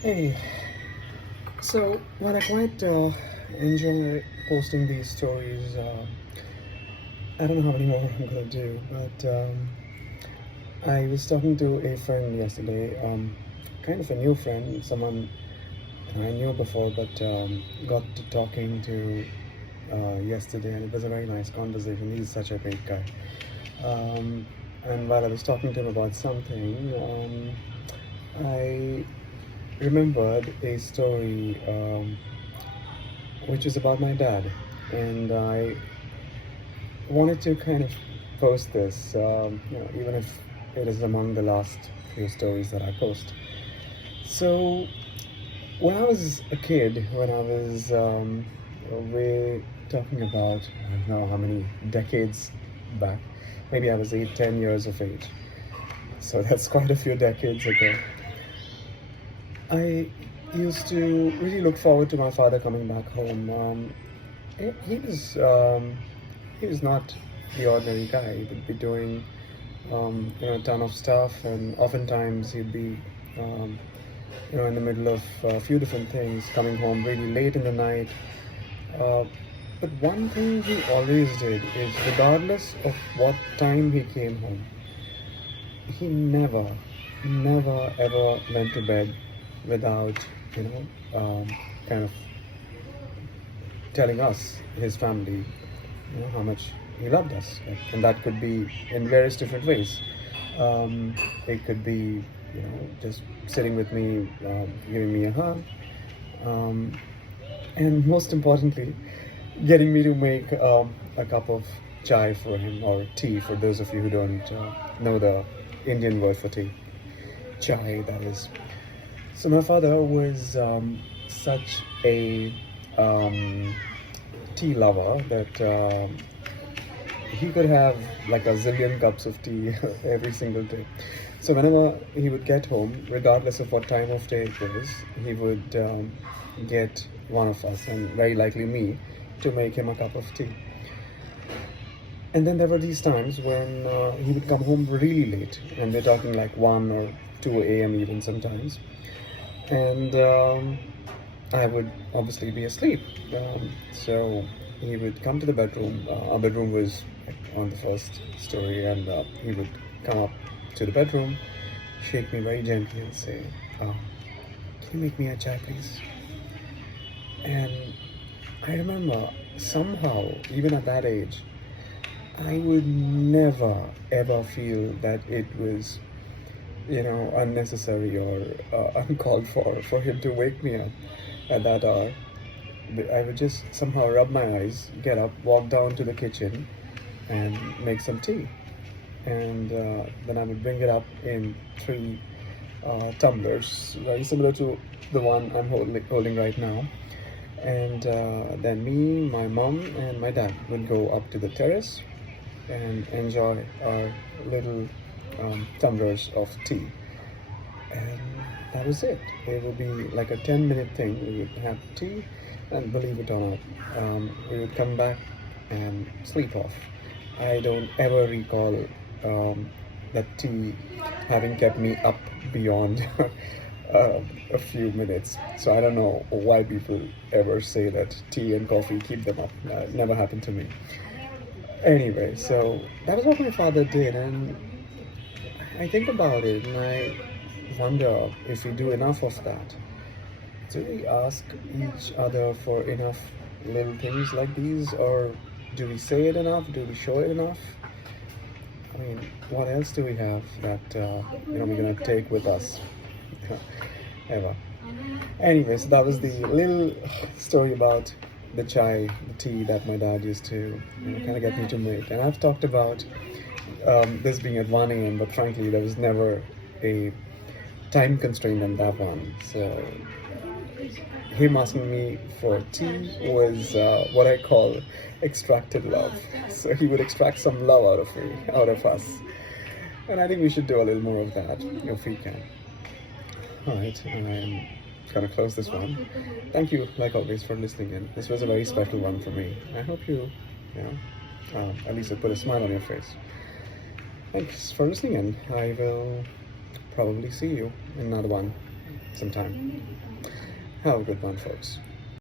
Hey, so while I quite enjoy posting these stories, I don't know how many more I'm gonna do, but I was talking to a friend yesterday, kind of a new friend, someone I knew before, but got to talking to yesterday, and it was a very nice conversation. He's such a great guy. Um, and while I was talking to him about something, I remembered a story which is about my dad, and I wanted to kind of post this, even if it is among the last few stories that I post. So, when I was a kid, when I was way talking about, I don't know how many decades back, maybe I was 8, 10 years of age. So that's quite a few decades ago. I used to really look forward to my father coming back home. He was he was not the ordinary guy. He would be doing a ton of stuff, and oftentimes he'd be in the middle of a few different things, coming home really late in the night. Uh, but one thing he always did is, regardless of what time he came home, he never ever went to bed without, kind of telling us, his family, how much he loved us. And that could be in various different ways. It could be, just sitting with me, giving me a hug, um, and most importantly, getting me to make a cup of chai for him, or tea, for those of you who don't know the Indian word for tea. Chai, that is. So my father was such a tea lover that he could have like a zillion cups of tea every single day. So whenever he would get home, regardless of what time of day it was, he would get one of us, and very likely me, to make him a cup of tea. And then there were these times when he would come home really late, and we're talking like 1 or 2 a.m. even sometimes. And I would obviously be asleep. So he would come to the bedroom. Our bedroom was on the first story, and he would come up to the bedroom, shake me very gently, and say, "Can you make me a chai, please?" And I remember somehow, even at that age, I would never ever feel that it was, unnecessary or uncalled for him to wake me up at that hour. I would just somehow rub my eyes, get up, walk down to the kitchen, and make some tea. And then I would bring it up in three tumblers, very similar to the one I'm holding right now. And then me, my mom, and my dad would go up to the terrace and enjoy our little tumblers of tea. And that was it. It would be like a 10-minute thing. We would have tea, and believe it or not, we would come back and sleep off. I don't ever recall that tea having kept me up beyond a few minutes. So I don't know why people ever say that tea and coffee keep them up. It never happened to me. Anyway, so that was what my father did, and I think about it, and I wonder if we do enough of that. Do we ask each other for enough little things like these, or do we say it enough? Do we show it enough? I mean, what else do we have that we're gonna take with us ever? Anyways, that was the little story about the chai, the tea that my dad used to kind of get me to make. And I've talked about this being at 1 a.m., but frankly, there was never a time constraint on that one. So him asking me for tea was what I call extracted love. So he would extract some love out of me, out of us. And I think we should do a little more of that if we can. Alright, I'm gonna close this one. Thank you, like always, for listening in. This was a very special one for me. I hope at least it put a smile on your face. Thanks for listening in. I will probably see you in another one. sometime. Have a good one, folks.